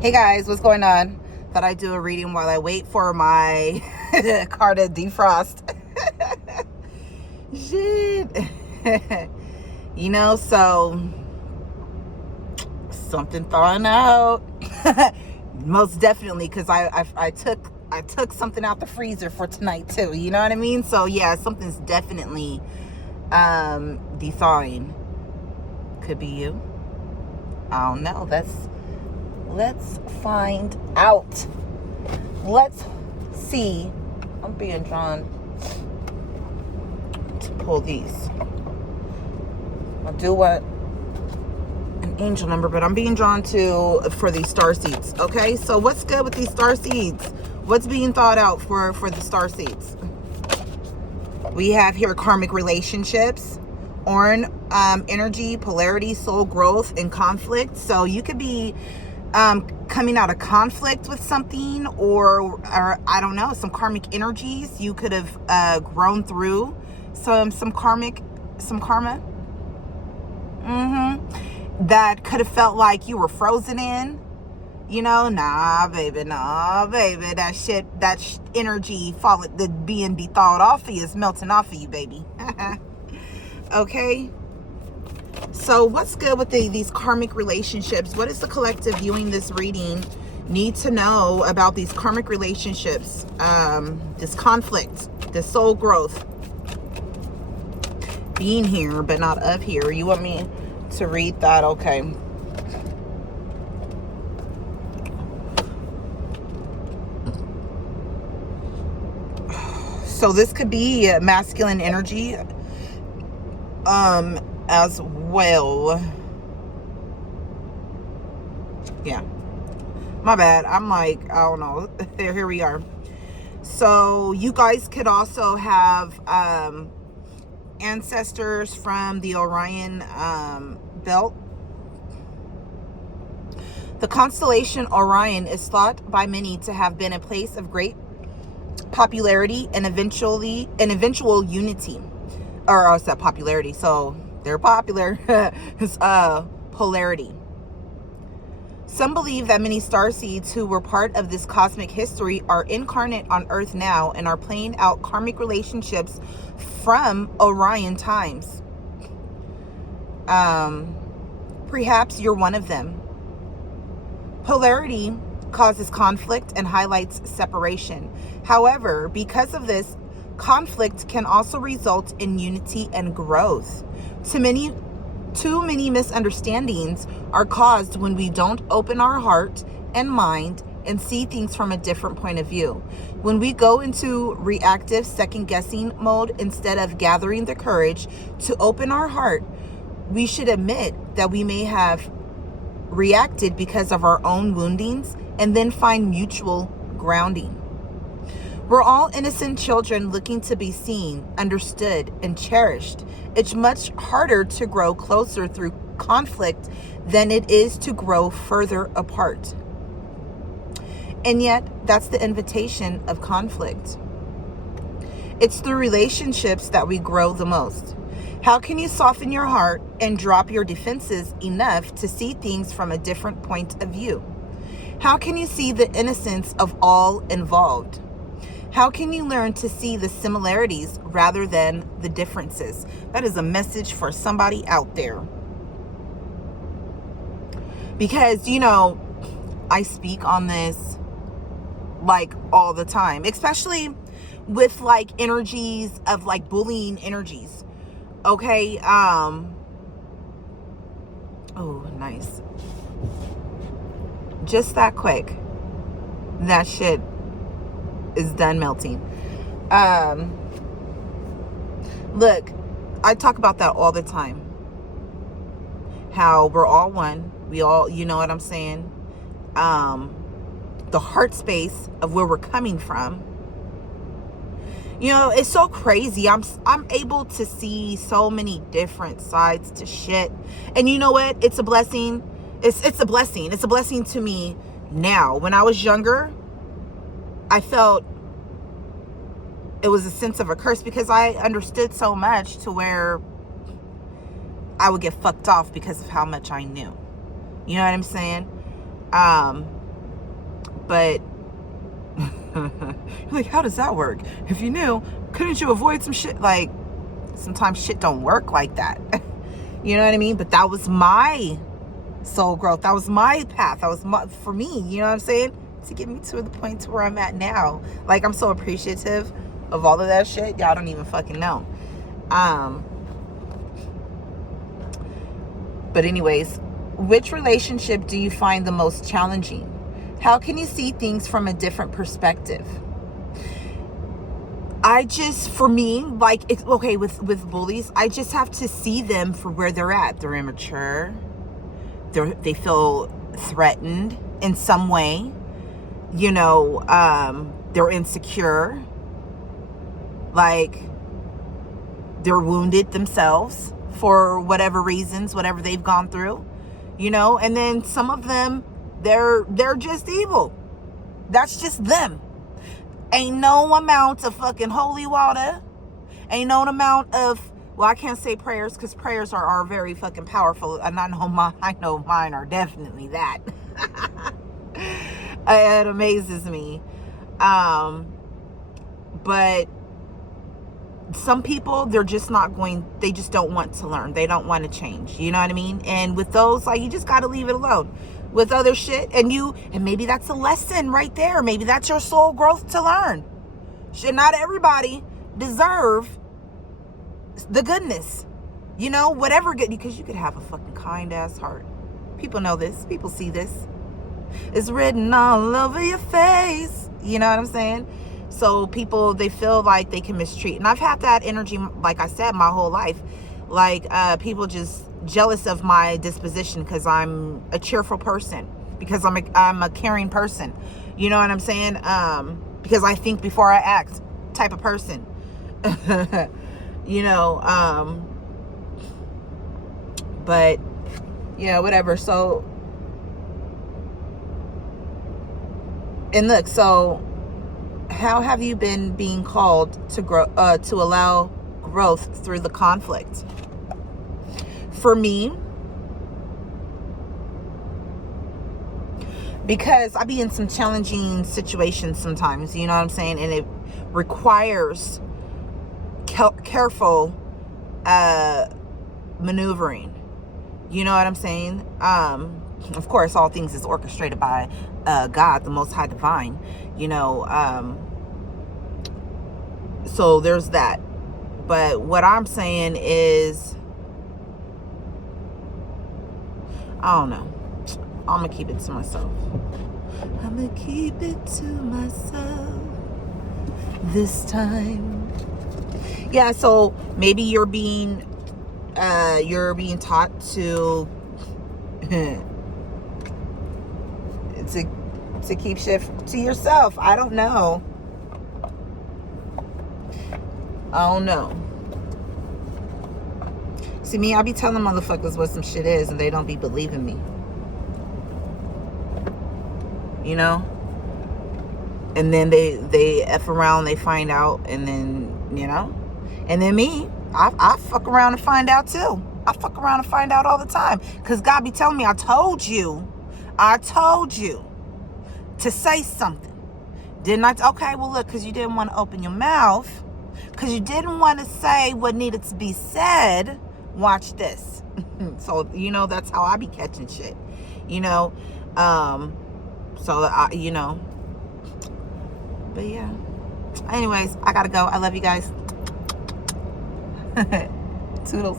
Hey guys, what's going on? Thought I'd do a reading while I wait for my car to defrost. Shit. So something thawing out. Most definitely, because I took something out the freezer for tonight too. You know what I mean? So yeah, something's definitely thawing. Could be you. I don't know. Let's find out. Let's see. I'm being drawn to pull these. I do want an angel number, but I'm being drawn for these star seeds. Okay, so what's good with these star seeds? What's being thought out for the star seeds? We have here karmic relationships, Oran energy, polarity, soul growth, and conflict. So you could be coming out of conflict with something, or I don't know, some karmic energies. You could have grown through some karma that could have felt like you were frozen in. Nah, baby, that energy being thawed off of you is melting off of you, baby. Okay. So what's good with these karmic relationships? What is the collective viewing this reading need to know about these karmic relationships? This conflict, this soul growth, being here but not of here. You want me to read that? Okay. So this could be masculine energy as well. Yeah, my bad. I'm like, I don't know. Here we are. So you guys could also have ancestors from the Orion belt. The constellation Orion is thought by many to have been a place of great popularity and eventual unity. Or it's that popularity, so they're popular. It's polarity. Some believe that many starseeds who were part of this cosmic history are incarnate on Earth now and are playing out karmic relationships from Orion times. Perhaps you're one of them. Polarity causes conflict and highlights separation. However, because of this, conflict can also result in unity and growth. Too many misunderstandings are caused when we don't open our heart and mind and see things from a different point of view. When we go into reactive second-guessing mode instead of gathering the courage to open our heart, we should admit that we may have reacted because of our own woundings and then find mutual grounding. We're all innocent children looking to be seen, understood, and cherished. It's much harder to grow closer through conflict than it is to grow further apart. And yet, that's the invitation of conflict. It's through relationships that we grow the most. How can you soften your heart and drop your defenses enough to see things from a different point of view? How can you see the innocence of all involved? How can you learn to see the similarities rather than the differences? That is a message for somebody out there. Because, I speak on this like all the time, especially with like energies of like bullying energies. Okay. Oh, nice. Just that quick. That shit is done melting. Look, I talk about that all the time. How we're all one. We all, you know what I'm saying? The heart space of where we're coming from. It's so crazy. I'm able to see so many different sides to shit. And you know what? It's a blessing. It's a blessing. It's a blessing to me now. When I was younger, I felt it was a sense of a curse because I understood so much to where I would get fucked off because of how much I knew. You know what I'm saying? But like, how does that work? If you knew, couldn't you avoid some shit? Like, sometimes shit don't work like that. You know what I mean? But that was my soul growth. That was my path. That was for me, you know what I'm saying? To get me to the point to where I'm at now. Like, I'm so appreciative of all of that shit. Y'all don't even fucking know. But anyways, which relationship do you find the most challenging? How can you see things from a different perspective? For me, like, it's okay with bullies, I just have to see them for where they're at. They're immature. They feel threatened in some way. You know, they're insecure. Like, they're wounded themselves for whatever reasons, whatever they've gone through, you know. And then some of them, they're just evil. That's just them. Ain't no amount of fucking holy water, ain't no amount of, well, I can't say prayers, because prayers are very fucking powerful, and I know mine are definitely that. It amazes me. But some people, they just don't want to learn. They don't want to change. You know what I mean? And with those, like, you just got to leave it alone. With other shit, and maybe that's a lesson right there. Maybe that's your soul growth to learn. Should not everybody deserve the goodness? You know, whatever good, because you could have a fucking kind ass heart. People know this. People see this. It's written all over your face. You know what I'm saying? So people, they feel like they can mistreat. And I've had that energy, like I said, my whole life. Like, people just jealous of my disposition because I'm a cheerful person, because I'm a caring person. You know what I'm saying? Because I think before I act type of person. You know, but yeah, whatever. So, and look, so how have you been being called to grow, to allow growth through the conflict? For me, because I be in some challenging situations sometimes, you know what I'm saying? And it requires careful maneuvering. You know what I'm saying? Of course, all things is orchestrated by God, the Most High Divine. You know, so there's that. But what I'm saying is, I don't know. I'm going to keep it to myself. I'm going to keep it to myself this time. Yeah, so maybe you're being taught to keep shit to yourself. I don't know. See, me, I be telling motherfuckers what some shit is, and they don't be believing me. You know? And then they F around, they find out, and then, you know? And then me, I fuck around and find out too. I fuck around and find out all the time. Because God be telling me, I told you to say something. Didn't I? Okay, well, look, because you didn't want to open your mouth, because you didn't want to say what needed to be said, watch this. So, you know, that's how I be catching shit. You know? You know. But yeah. Anyways, I gotta go. I love you guys. Toodles.